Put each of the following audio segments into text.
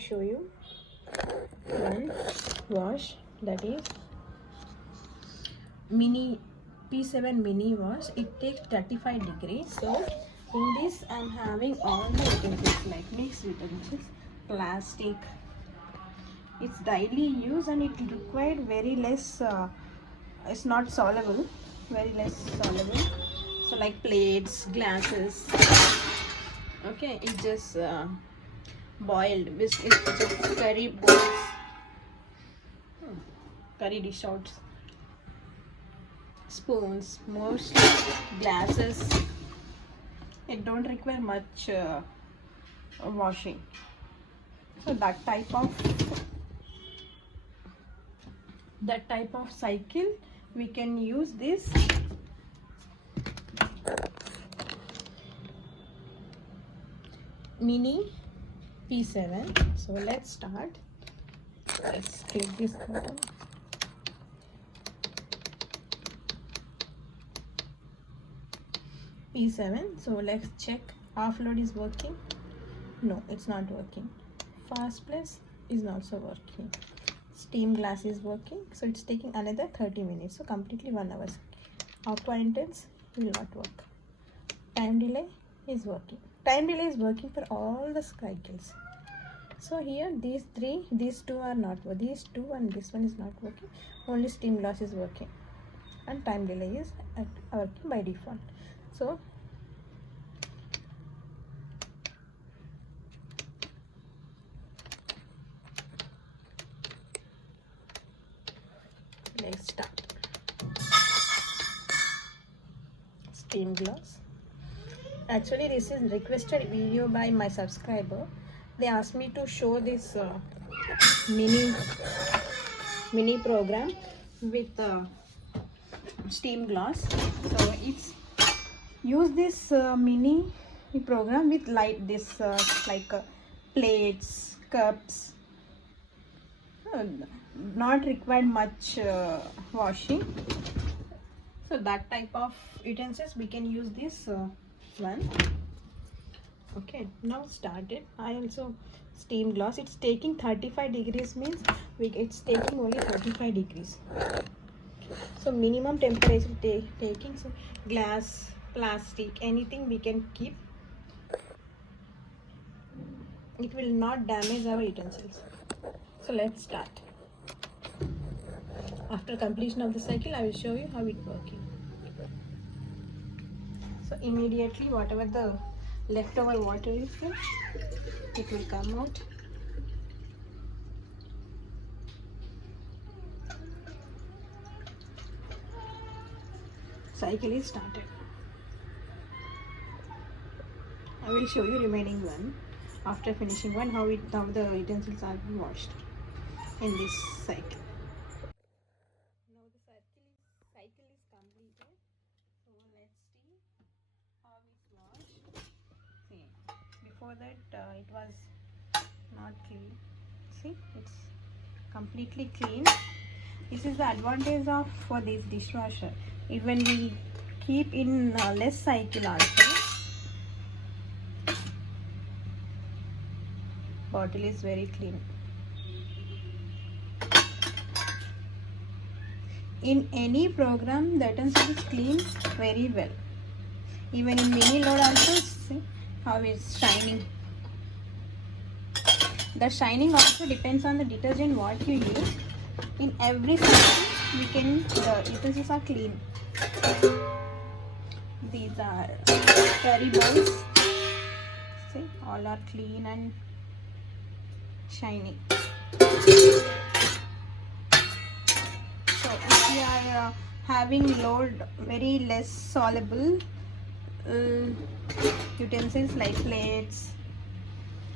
show you one wash, that is mini P7 mini wash. It takes 35 degrees. So in this I'm having all the utensils, like mixed utensils, plastic. It's daily use and it required very less it's not soluble, very less soluble. So like plates, glasses, okay, it just boiled. It's just curry bowls, curry dish outs, spoons, most glasses. It don't require much washing. So that type of cycle we can use this mini P7. So let's start. Let's take this button. P7. So let's check. Offload is working. No, it's not working. Fast plus is also working. Steam glass is working. So it's taking another 30 minutes. So completely 1 hour. Aqua intense will not work. Time delay is working. Time delay is working for all the cycles. So here these two are not working. These two and this one is not working. Only steam glass is working. And time delay is working by default. So let's start. Steam glass. Actually this is requested video by my subscriber. They asked me to show this mini program with steam glass. So it's use this mini program with light this like plates, cups, not required much washing. So that type of utensils we can use this one. Okay, now started. I also steam glass. It's taking 35 degrees means it's taking only 35 degrees. So minimum temperature taking. So glass, plastic, anything we can keep. It will not damage our utensils. So let's start. After completion of the cycle, I will show you how it's working. So immediately whatever the leftover water is there, it will come out. Cycle is started. I will show you remaining one. After finishing one, how the utensils are washed in this cycle. Now the cycle is completed. So let's see how it's washed. See, before that it was not clean. See, it's completely clean. This is the advantage of for this dishwasher. Even we keep in less cycle also, bottle is very clean. In any program the utensil is cleaned very well. Even in mini load also, see how it's shining. The shining also depends on the detergent what you use. In every cycle the utensils are clean. These are curry bowls. See, all are clean and shining. So if you are having load very less soluble utensils like plates,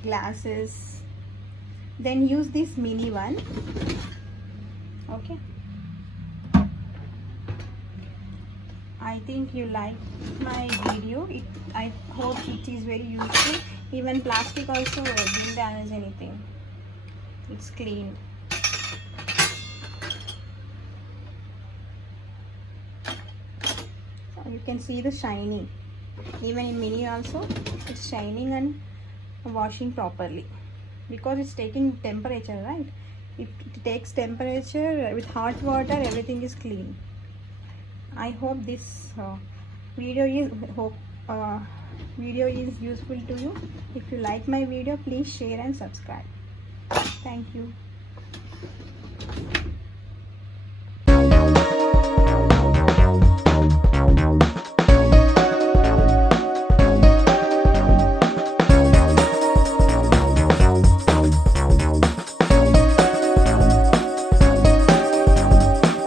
glasses, then use this mini one. Okay, I think you like my video. I hope it is very useful. Even plastic also didn't damage anything. It's clean. You can see the shining. Even in mini also it's shining and washing properly. because it's taking temperature, right? If it takes temperature with hot water, everything is clean. I hope this video is useful to you. If you like my video, please share and subscribe. Thank you.